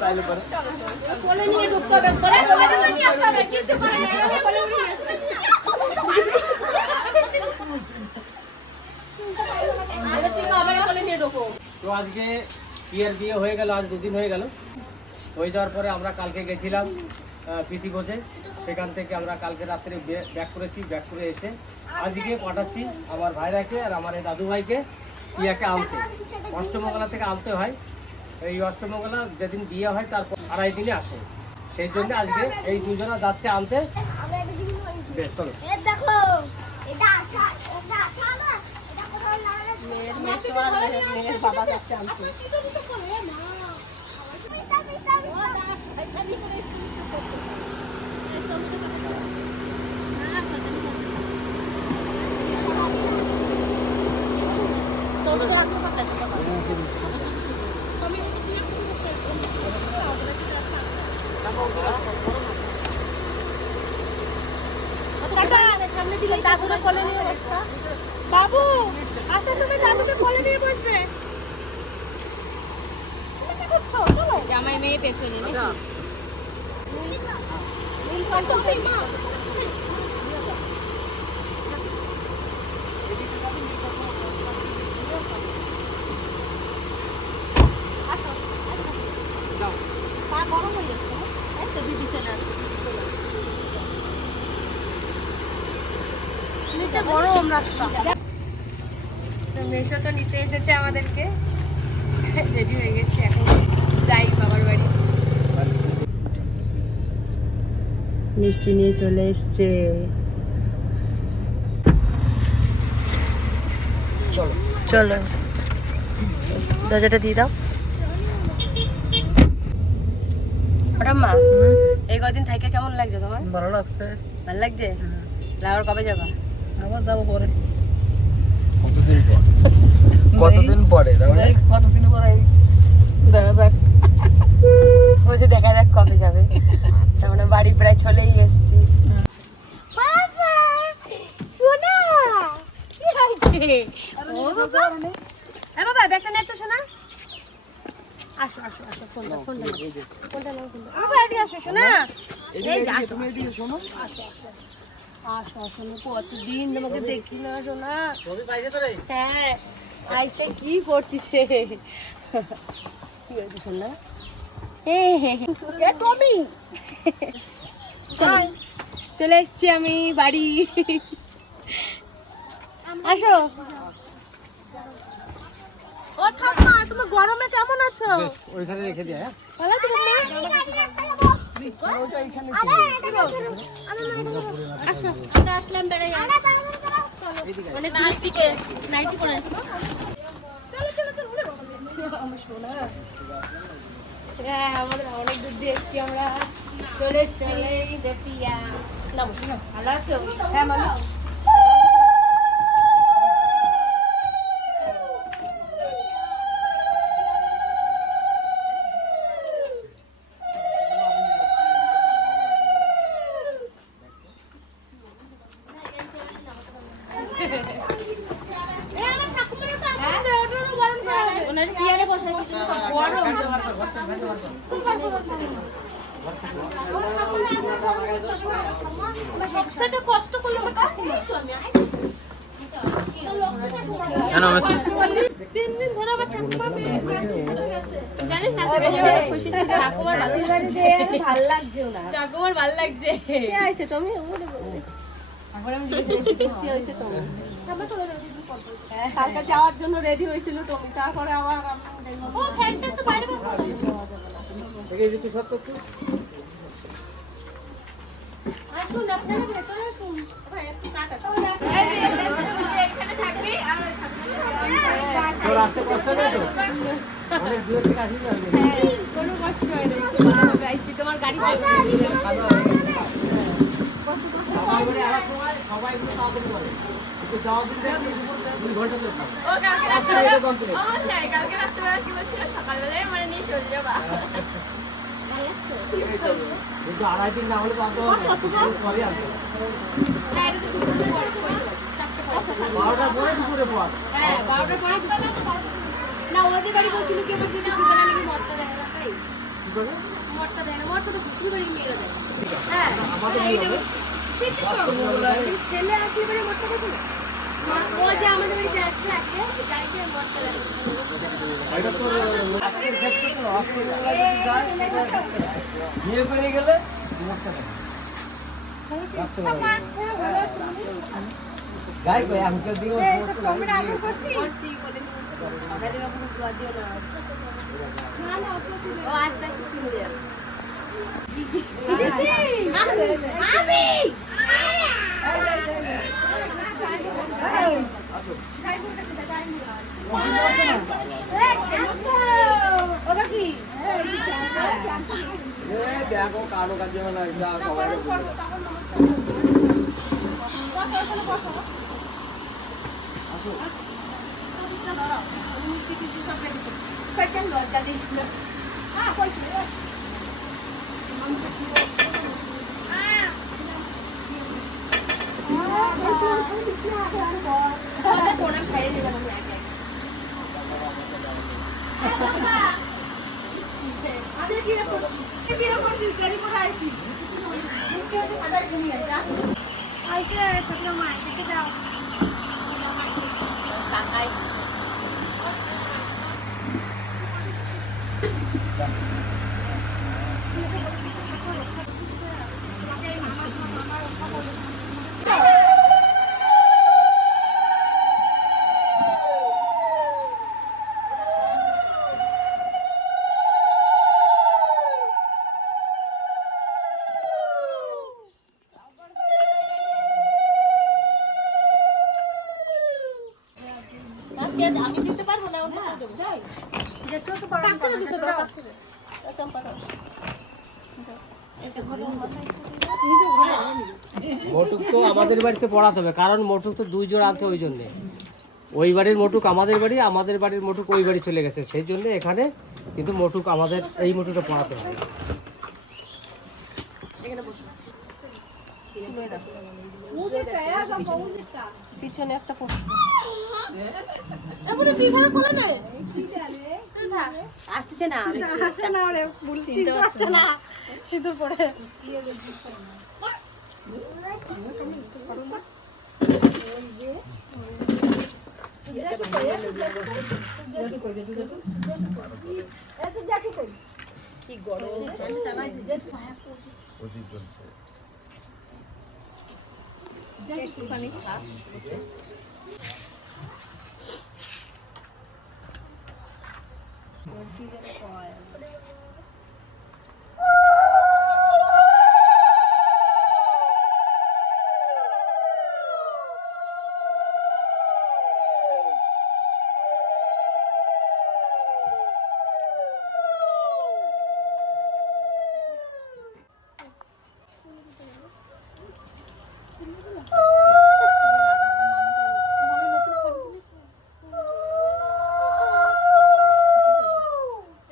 তাইলে পরে কোলে নিয়ে ঢুকতে হবে কোলে নিয়ে আসতে হবে কিছু করে না কোলে নিয়ে আসতে আরে তুই আবার কোলে নিয়ে ঢোকো। তো আজকে পিয়ার বিয়ে হয়ে গেল, আজ 2 দিন হয়ে গেল। হয়ে যাওয়ার পরে আমরা কালকে গেছিলাম প্রীতিভোজে। সেখান থেকে আমরা কালকে রাত্রে ব্যাক করেছি। ব্যাক করে এসে আজকে পাঠাচ্ছি আমার ভাইরাকে আর আমার এই দাদু ভাইকে পিয়াকে আনতে। অষ্টমঙ্গলা থেকে আনতে হয়। এই অষ্টমঙ্গলা যেদিন বিয়ে হয় তারপর 2.5 দিনে আসে। সেই জন্য আজকে এই দুজনা যাচ্ছে আনতে। বেশ চলো। দেখো এটা আশা এটা আশা না এটা কোথাও লাগালে মেশওয়ার মেয়ের বাবা যাচ্ছে আনতে। বাবু আসার সময় দাদুকে কোলে নিয়ে বসবে। জামাই মেয়ে পেছনে নিচে গরম রাস্তা। মেশো তো নিতে এসেছে আমাদেরকে, রেডি হয়ে গেছি, এখন যাই বাবার বাড়ি। মিষ্টি নিয়ে চলে এসছে। চলো চলো দরজাটা দিয়ে দাও। ওটা মা এই কদিন থেকে কেমন লাগছে তোমার? ভালো লাগছে। ভালো লাগছে? আবার কবে যাবা? আবার যাবো পরে। কতদিন পরে দেখা যাক। বলছে দেখা যাক কবে যাবে। আমরা বাড়ি প্রায় চলেই এসেছি। বাবা শোনা কি হয়েছে? ও বাবা এ বাবা ব্যাগটা নে তো শোনা। আসো আসো আসো ফোনটা ফোনটা নাও ফোনটা। বাবা এদিকে আসো শোনা। এই যে আসো তুমি এদিকে শোনো। আসো আসো আসো আসো কতদিন তোমাকে দেখি না শোনা। হ্যাঁ আইসে কি করতিছে? কি হয়েছে শোনা? টমি চলে এসছি আমি বাড়ি। আসো। ও ঠাম্মা তুমি গরমে কেমন আছো? ওইখানে রেখে দিয়া। ভালো আছো ঠাম্মা? আসো আমরা আসলাম বেড়াই। অনেক দূর থেকে নাইটি পরে আছো। চলো চলো চলো উড়ে আমার সোনা। হ্যাঁ আমাদের অনেক দূর দিয়ে এসছি আমরা। চলে এসছি পিয়া। ভালো আছো? হ্যাঁ মামি কষ্ট করলো তিন দিন ধরে আমার ঠাকুমা জানিস ঠাকুমার ভালো লাগছে না। ঠাকুমার ভালো লাগছে। কে আইছে টমি? এখন আমি জিজ্ঞেস খুশি হয়েছে টমি। কালকে যাওয়ার জন্য রেডি হয়েছিল টমি, তারপরে আবার ও ফ্যানটা একটু বাইরে এই যে তো সত্য তো আসুন আপনারা ভেতরে আসুন। ভাই একটু কাটা এখানে থাকবি আর তোর আসতে কষ্ট হয় তো? অনেক দূর থেকে আসিস না। কোনো কষ্ট হয় না, একটু ভালোভাবে আইছি। তোমার গাড়ি পাইছি। আমার বাড়ি আসার সময় সবাই একটু তাড়াতাড়ি বলে। একটু যাওয়ার দিন দেখবি 2 ঘন্টা লাগবে। ও কালকে রাত্রে অবশ্যই কালকে রাত্রে কি বলছিল সকালবেলায় মানে নিয়ে চলে যাবা। কিন্তু 2.5 দিন না হলে তো পরে আসবে। না এটা তো দুপুরে পরে 12টার পরে দুপুরে পর। হ্যাঁ 12টার পরে না ওদের বাড়ি বলছিল কি আমার যদি দুপুরে নাকি মরতে দেয় না তাই। করে? মটকা দেয় না, মটকা তো শ্বশুর বাড়ির মেয়েরা দেয়। হ্যাঁ, আমাদের হ্যাঁ, নিয়মে এইটা ঠিক তো। ছেলে আসলে বাড়ি মটকা দেবে না? ও যে আমাদের বাড়িতে আসবে আজকে, যাইতে মটকা দেবে। এটা তো আজকের ক্ষেত্রে তো আজকের বেলা যদি যায় সেটা বিয়ে করে গেলে মরতে হবে। যাই কই আঙ্কেল দিও সমস্ত তোমরা আদর করছিস? করছি বলে আমরা দেবা কোনো দোয়া দিও না। না না, ও আস্তে আস্তে ছিঁড়ে যাবে। আমি ওটা কি? দেখো কারো কাছে মানে সবাই লজ্জা দিস না। প্রণাম খাইয়ে দিলাম আমি একে কাকাই আমি দিতে পারবো না, অন্য কেউ দেবো। চম্পা দাও। মোটুক তো আমাদের বাড়িতে পড়াতে হবে, কারণ মোটুক তো দুই জোড়া আনতে ওই জন্যে। ওই বাড়ির মোটুক আমাদের বাড়ি, আমাদের বাড়ির মোটুক ওই বাড়ি চলে গেছে, সেই জন্য এখানে কিন্তু মোটুক আমাদের এই মোটুকটা পড়াতে হবে। পিছনে একটা আসতেছে না সিঁদুর পরে কি গরম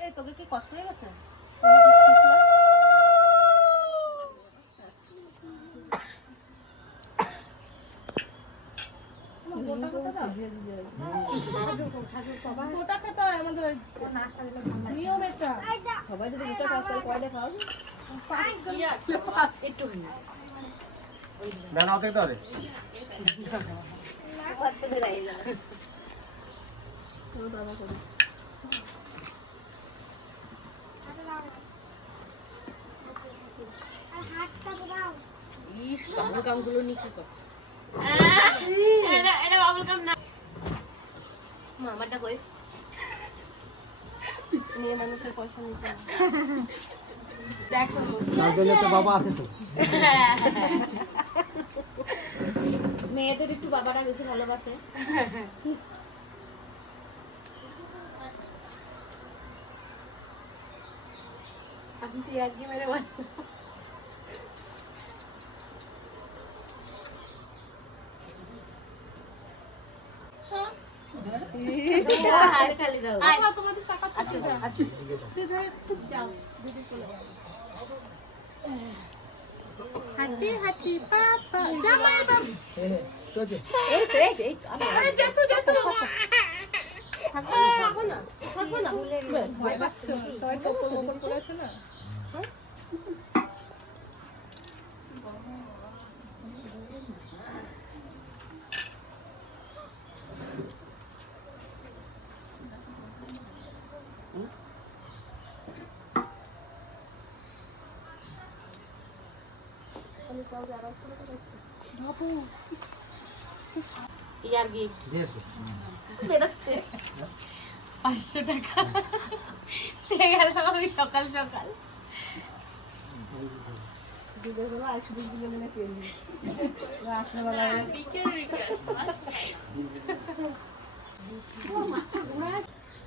এই তোকে কি কষ্ট হয়ে গেছে? সবাই যদি দুটো খাস তাহলে কয়টা খাওয়াবে একটু না না দেখতে হবে। বাচ্চাদের আই না ইস বাবুল কামগুলো নিয়ে কি কর এটা বাবুল কাম না মামাটা কই মেয়ে মানুষের পয়সা নিতে হবে। দেখো তার জন্য তো বাবা আছে তো। মেয়েদের একটু বাবারা বেশি ভালোবাসে আপনি তো একই মেরে বল। হাততালি দাও তোমাদের টাকা আচ্ছা আচ্ছা যাও দিদি চলে যাও। হাঁটি হাঁটি পাপা জামাই বাবা এই তো এই তো আরে যেতো যেতো থাকো না থাকো না ভয় পাচ্ছো সবাই কপল করেছে না ইয়ার গিফট বেরোচ্ছে 500 টাকা পেয়ে গেল আমি সকাল সকাল।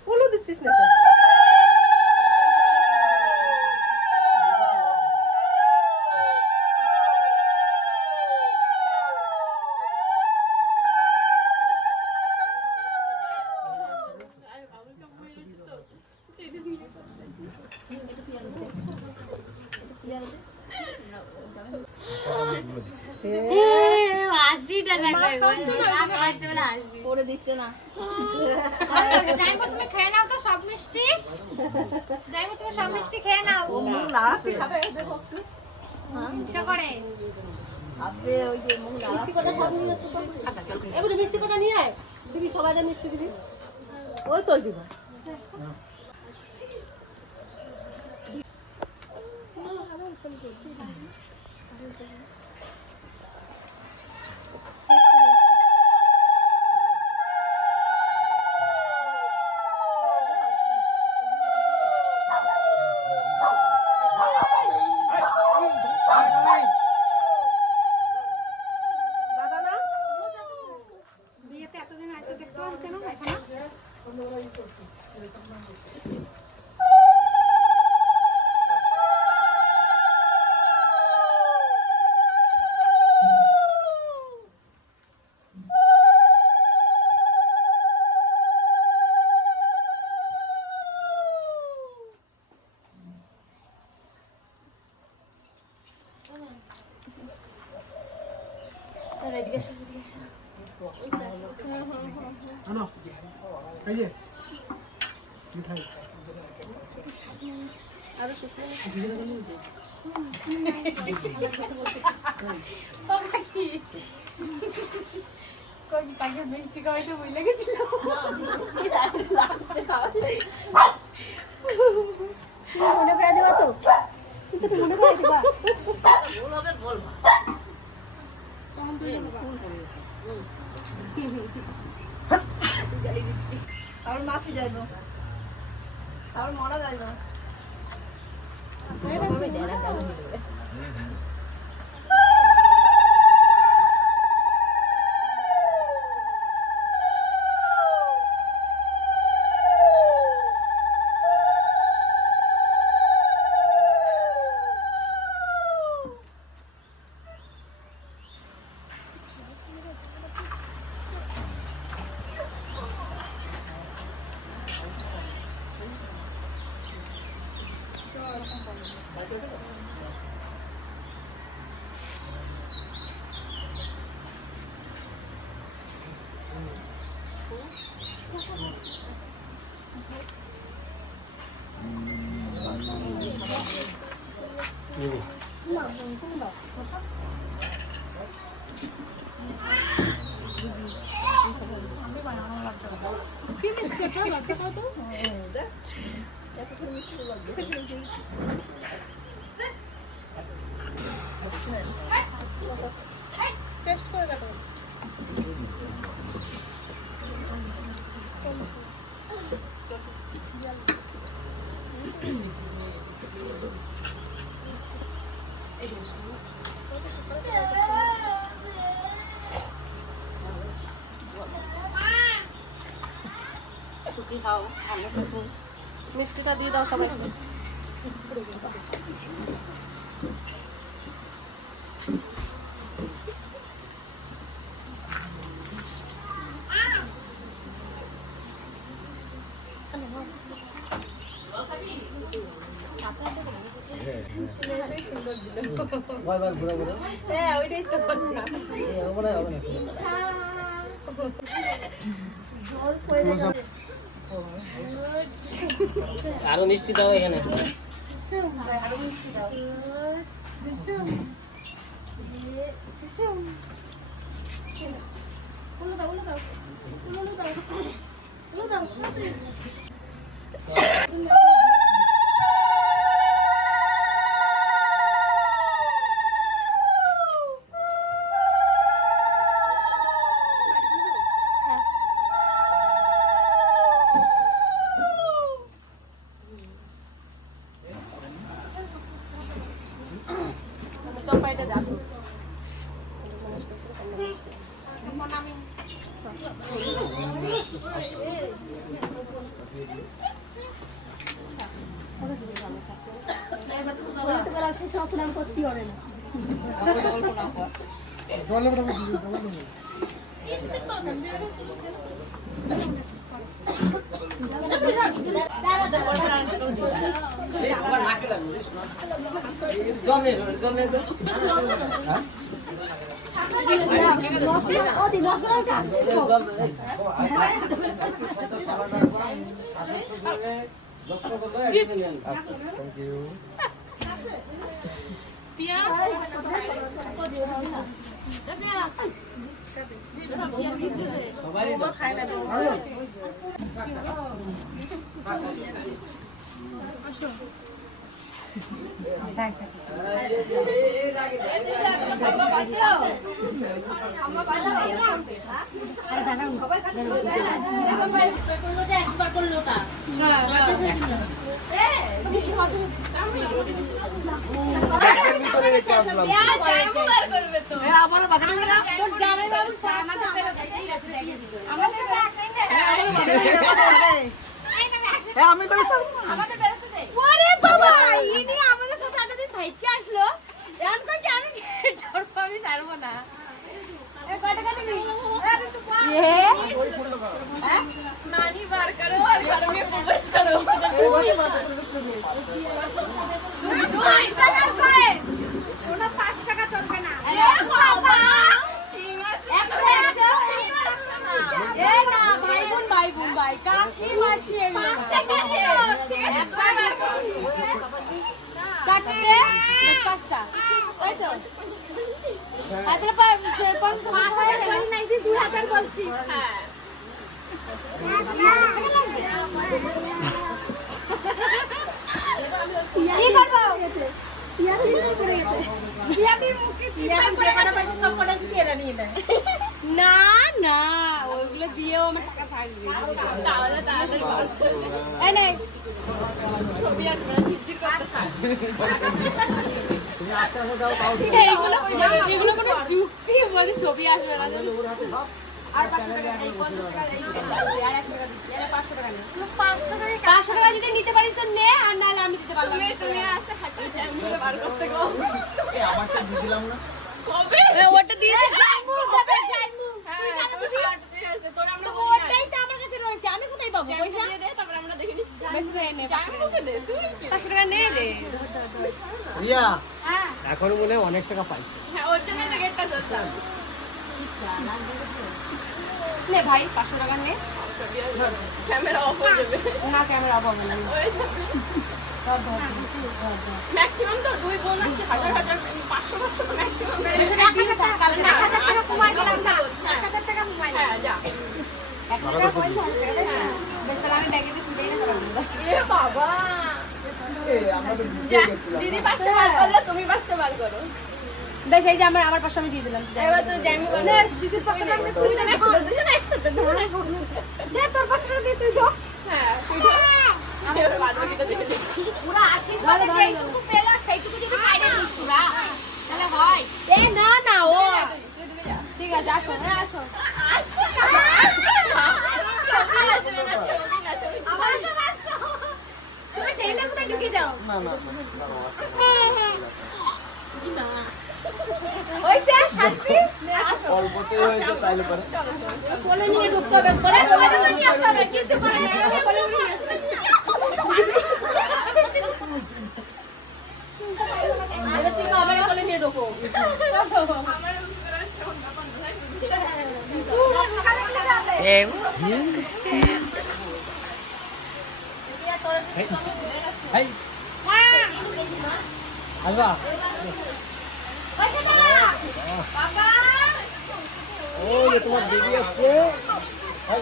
বলো দিচ্ছিস না করে দিচ্ছে না। যাইবো তুমি খেয়ে নাও তো সব মিষ্টি, যাইবো তুমি সব মিষ্টি খেয়ে নাও। ইচ্ছা করে মিষ্টি কটা সব নিয়ে এবারে মিষ্টি কটা নিয়ে আয় দিবি সবাই মিষ্টি দিবি ওই তো জীবন বিয়েতে এতদিন আছে দেখতে হচ্ছে না এখন এদিকে এসো, এদিকে এসো। আনো এই যে মিঠাই আরো শুকনো তাকে মিষ্টি খাওয়াইতে ভুলে গেছিল। মনে করে দেবা তো কিন্তু মনে করে দেবা আমার মাসি যাইব আমার মরা যাইব টেস্ট করে দেখো মিষ্টিটা দিয়ে দাও সবাইকে বারবার ঘুরে ঘুরে হ্যাঁ ওইটাই তো কথা। হবে না আরো মিষ্টি দাও এখানে আরো মিষ্টি দাও। উলো দাও উলো দাও উলো দাও উলো দাও পাইটা যাবে না না ওইগুলো দিয়েও আমার টাকা থাকবে ছবি আসবে না ঝিরঝির করতে এগুলো কোনো যুক্তি বলে ছবি আসবে না আর 500 টাকা এই 50 টাকা এই আর 100 টাকা দিচ্ছি আর 500 টাকা নে তুই 500 টাকা যদি নিতে পারিস তো নে আর না আমি দিতে পারবো না তুমি আছে হাতে জ্যামগুলো বার করতে গো এই আমারটা দিয়ে দিলাম না কবে ওটা দিয়ে জ্যামু দেবে জ্যামু তুই কেন দিবি তোর আমরা ওটাই তো আমার কাছে রয়েছে আমি কোথায় পাবো পয়সা দিয়ে দে তারপর আমরা দেখে নিচ্ছি বেশি দে নে জ্যামুকে দে তুই 500 টাকা নে রে রিয়া হ্যাঁ এখন মনে অনেক টাকা পাই হ্যাঁ ওর জন্য তো গেটটা চলতাম নে ভাই 500 টাকা নে ক্যামেরা অফ হয়ে যাবে না ক্যামেরা অফ হবে না ম্যাক্সিমাম তো দুই বোন আছে হাজার হাজার 500 তো ম্যাক্সিমাম কালকে 1000 টাকা কমাই দিলাম না 1000 টাকা কমাই হ্যাঁ যা 1 টাকা পয়সা হ্যাঁ বেশ তাহলে আমি ব্যাগে দিয়ে তুলে নিয়ে যাবো এ বাবা দিদি 500 বার করলে তুমি 500 বার করো বেশ এই যে আমার 500 আমি দিয়ে দিলাম এবার তো জ্যামি বলে দিদির 500 টাকা তুই না দুজন একসাথে দে তোর 500 টাকা দিয়ে তুই ঢোক হ্যাঁ তুই এবার বাদবাকিটা দেখে দেখছি পুরো আশীর্বাদে যেটুকু পেলো সেইটুকু যদি বাইরে দিস তোরা তাহলে হয় এ না না ও ঠিক আছে আসো হ্যাঁ আসো আমার তো বাসো তুমি টেইলে কোথায় ঢুকে যাও না না ওইসে শান্তি অল্পতে হয়েছে তাইলে পরে বলে নিয়ে ঢুকতে হবে বলে নিয়ে আসতে হবে কিছু করে না বলে নিয়ে আসতে এবার তুমি আবার বলে নিয়ে ঢোকো হাই আলবা বাবা ও ये তোমার দিদি আছে হাই